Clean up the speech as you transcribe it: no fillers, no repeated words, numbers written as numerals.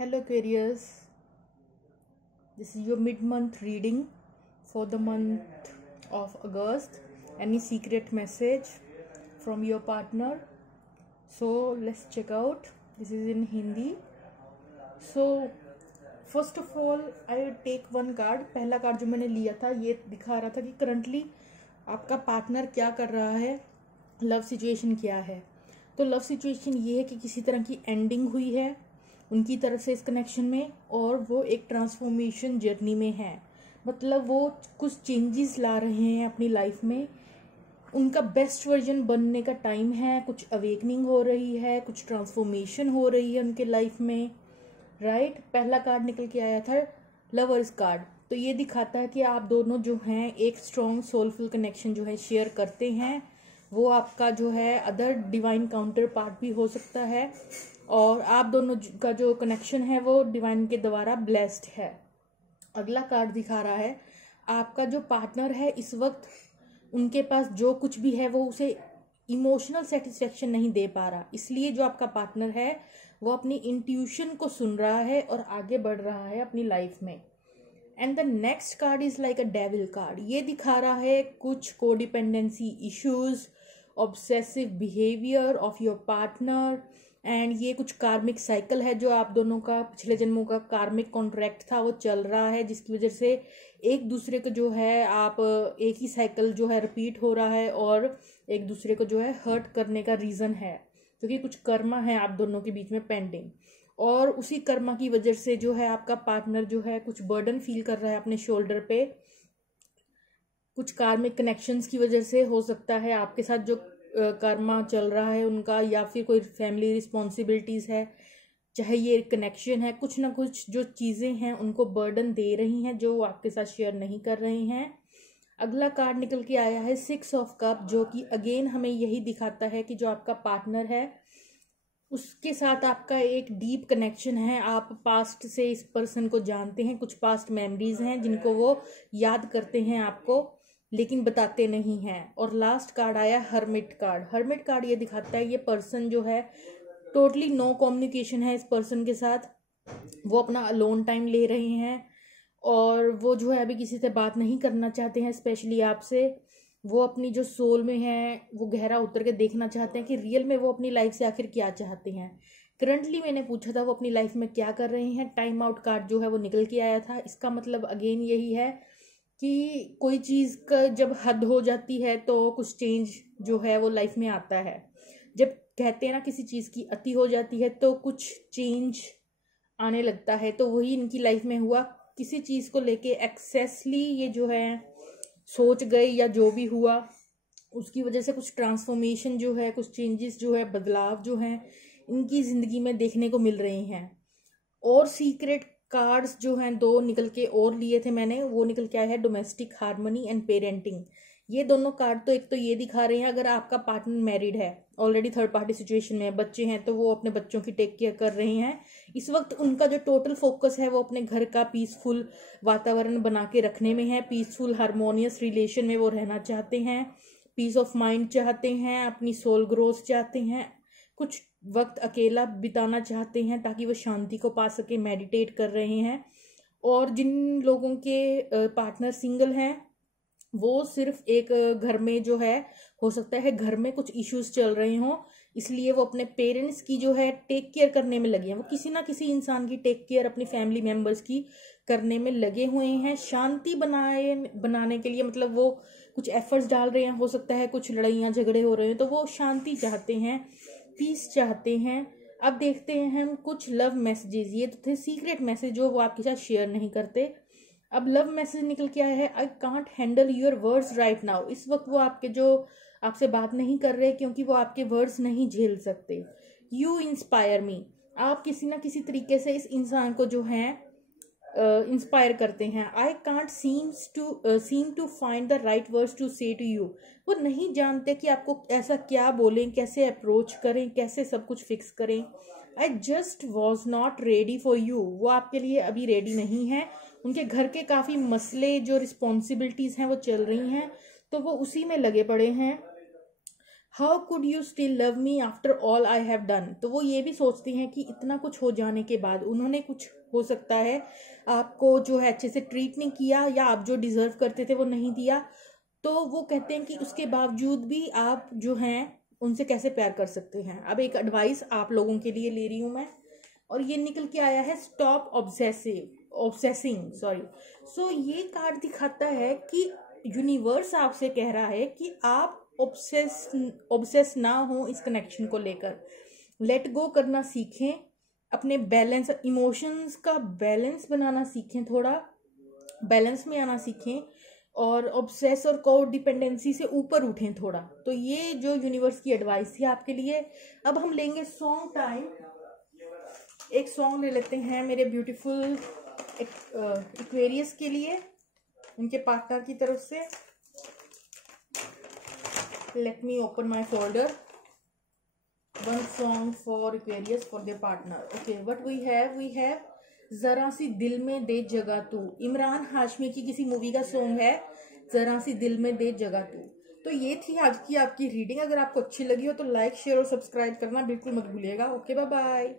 Hello Aquarius, this is your mid-month reading for the month of August. Any secret message from your partner? So let's check out. This is in Hindi. So first of all I take one card. पहला card जो मैंने लिया था ये दिखा रहा था कि करंटली आपका पार्टनर क्या कर रहा है, लव सिचुएशन क्या है। तो लव सिचुएशन ये है कि किसी तरह की एंडिंग हुई है उनकी तरफ से इस कनेक्शन में, और वो एक ट्रांसफॉर्मेशन जर्नी में है। मतलब वो कुछ चेंजेस ला रहे हैं अपनी लाइफ में, उनका बेस्ट वर्जन बनने का टाइम है। कुछ अवेकनिंग हो रही है, कुछ ट्रांसफॉर्मेशन हो रही है उनके लाइफ में, राइट। पहला कार्ड निकल के आया था लवर्स कार्ड। तो ये दिखाता है कि आप दोनों जो हैं एक स्ट्रॉन्ग सोलफुल कनेक्शन जो है शेयर करते हैं। वो आपका जो है अदर डिवाइन काउंटर पार्ट भी हो सकता है, और आप दोनों का जो कनेक्शन है वो डिवाइन के द्वारा ब्लेस्ड है। अगला कार्ड दिखा रहा है आपका जो पार्टनर है इस वक्त उनके पास जो कुछ भी है वो उसे इमोशनल सेटिस्फेक्शन नहीं दे पा रहा, इसलिए जो आपका पार्टनर है वो अपनी इंट्यूशन को सुन रहा है और आगे बढ़ रहा है अपनी लाइफ में। And the next card is like a devil card. ये दिखा रहा है कुछ codependency issues, obsessive behaviour of your partner, and ये कुछ कार्मिक साइकिल है जो आप दोनों का पिछले जन्मों का कार्मिक कॉन्ट्रैक्ट था वो चल रहा है, जिसकी वजह से एक दूसरे को जो है आप एक ही साइकिल जो है रिपीट हो रहा है और एक दूसरे को जो है हर्ट करने का रीज़न है, क्योंकि कुछ कर्मा है आप दोनों के बीच में पेंडिंग, और उसी कर्मा की वजह से जो है आपका पार्टनर जो है कुछ बर्डन फील कर रहा है अपने शोल्डर पे। कुछ कार्मिक कनेक्शंस की वजह से हो सकता है आपके साथ जो कर्मा चल रहा है उनका, या फिर कोई फैमिली रिस्पॉन्सिबिलिटीज़ है, चाहे ये कनेक्शन है, कुछ ना कुछ जो चीज़ें हैं उनको बर्डन दे रही हैं जो वो आपके साथ शेयर नहीं कर रहे हैं। अगला कार्ड निकल के आया है 6 ऑफ कप, जो कि अगेन हमें यही दिखाता है कि जो आपका पार्टनर है उसके साथ आपका एक डीप कनेक्शन है। आप पास्ट से इस पर्सन को जानते हैं, कुछ पास्ट मेमोरीज हैं जिनको वो याद करते हैं आपको लेकिन बताते नहीं हैं। और लास्ट कार्ड आया हर्मिट कार्ड। हर्मिट कार्ड ये दिखाता है ये पर्सन जो है टोटली नो कम्युनिकेशन है इस पर्सन के साथ, वो अपना अलोन टाइम ले रहे हैं और वो जो है अभी किसी से बात नहीं करना चाहते हैं, स्पेशली आपसे। वो अपनी जो सोल में है वो गहरा उतर के देखना चाहते हैं कि रियल में वो अपनी लाइफ से आखिर क्या चाहते हैं। करंटली मैंने पूछा था वो अपनी लाइफ में क्या कर रहे हैं, टाइम आउट कार्ड जो है वो निकल के आया था। इसका मतलब अगेन यही है कि कोई चीज़ का जब हद हो जाती है तो कुछ चेंज जो है वो लाइफ में आता है। जब कहते हैं ना किसी चीज़ की अति हो जाती है तो कुछ चेंज आने लगता है, तो वही इनकी लाइफ में हुआ। किसी चीज़ को लेके एक्सेसली ये जो है सोच गए या जो भी हुआ उसकी वजह से कुछ ट्रांसफॉर्मेशन जो है, कुछ चेंजेस जो है, बदलाव जो हैं इनकी ज़िंदगी में देखने को मिल रहे हैं। और सीक्रेट कार्ड्स जो हैं 2 निकल के और लिए थे मैंने, वो निकल के आया है डोमेस्टिक हार्मनी एंड पेरेंटिंग। ये दोनों कार्ड तो एक तो ये दिखा रहे हैं अगर आपका पार्टनर मैरिड है, ऑलरेडी थर्ड पार्टी सिचुएशन में है, बच्चे हैं तो वो अपने बच्चों की टेक केयर कर रहे हैं। इस वक्त उनका जो टोटल फोकस है वो अपने घर का पीसफुल वातावरण बना के रखने में है, पीसफुल हारमोनियस रिलेशन में वो रहना चाहते हैं, पीस ऑफ माइंड चाहते हैं, अपनी सोल ग्रोथ चाहते हैं, कुछ वक्त अकेला बिताना चाहते हैं ताकि वो शांति को पा सके, मेडिटेट कर रहे हैं। और जिन लोगों के पार्टनर सिंगल हैं वो सिर्फ एक घर में जो है हो सकता है घर में कुछ इश्यूज चल रहे हों, इसलिए वो अपने पेरेंट्स की जो है टेक केयर करने में लगे हैं। वो किसी ना किसी इंसान की टेक केयर अपनी फैमिली मेम्बर्स की करने में लगे हुए हैं, शांति बनाने के लिए। मतलब वो कुछ एफर्ट्स डाल रहे हैं, हो सकता है कुछ लड़ाइयाँ झगड़े हो रहे हैं तो वो शांति चाहते हैं, पीस चाहते हैं। अब देखते हैं हम कुछ लव मैसेजेस। ये तो थे सीक्रेट मैसेज जो वो आपके साथ शेयर नहीं करते। अब लव मैसेज निकल के आया है I can't handle your words right now. इस वक्त वो आपके जो आपसे बात नहीं कर रहे क्योंकि वो आपके वर्ड्स नहीं झेल सकते। You inspire me. आप किसी ना किसी तरीके से इस इंसान को जो है इंस्पायर करते हैं। I can't seem to find the right words to say to you. वो नहीं जानते कि आपको ऐसा क्या बोलें, कैसे अप्रोच करें, कैसे सब कुछ फिक्स करें। I just was not ready for you. वो आपके लिए अभी रेडी नहीं है। उनके घर के काफ़ी मसले जो रिस्पॉन्सिबिलिटीज़ हैं वो चल रही हैं तो वो उसी में लगे पड़े हैं। How could you still love me after all I have done. तो वो ये भी सोचते हैं कि इतना कुछ हो जाने के बाद उन्होंने कुछ, हो सकता है आपको जो है अच्छे से ट्रीट नहीं किया, या आप जो डिजर्व करते थे वो नहीं दिया, तो वो कहते हैं कि उसके बावजूद भी आप जो हैं उनसे कैसे प्यार कर सकते हैं। अब एक एडवाइस आप लोगों के लिए ले रही हूं मैं, और ये निकल के आया है स्टॉप ऑब्सेसिंग सॉरी। सो ये कार्ड दिखाता है कि यूनिवर्स आपसे कह रहा है कि आप ऑब्सेस ना हो इस कनेक्शन को लेकर। लेट गो करना सीखें, अपने बैलेंस, इमोशंस का बैलेंस बनाना सीखें, थोड़ा बैलेंस में आना सीखें, और ऑब्सेस और को डिपेंडेंसी से ऊपर उठें थोड़ा। तो ये जो यूनिवर्स की एडवाइस थी आपके लिए। अब हम लेंगे सॉन्ग टाइम, एक सॉन्ग ले लेते हैं मेरे ब्यूटीफुल एक्वेरियस के लिए, उनके पार्टनर की तरफ से। Let me open my folder, one song for Aquarius for their partner. Okay, what we have जरा सी दिल में दे जगह तू। इमरान हाशमी की किसी मूवी का सॉन्ग है, जरा सी दिल में दे जगह तू। तो ये थी आज की आपकी रीडिंग। अगर आपको अच्छी लगी हो तो लाइक, शेयर और सब्सक्राइब करना बिल्कुल मत भूलिएगा। Okay, bye bye.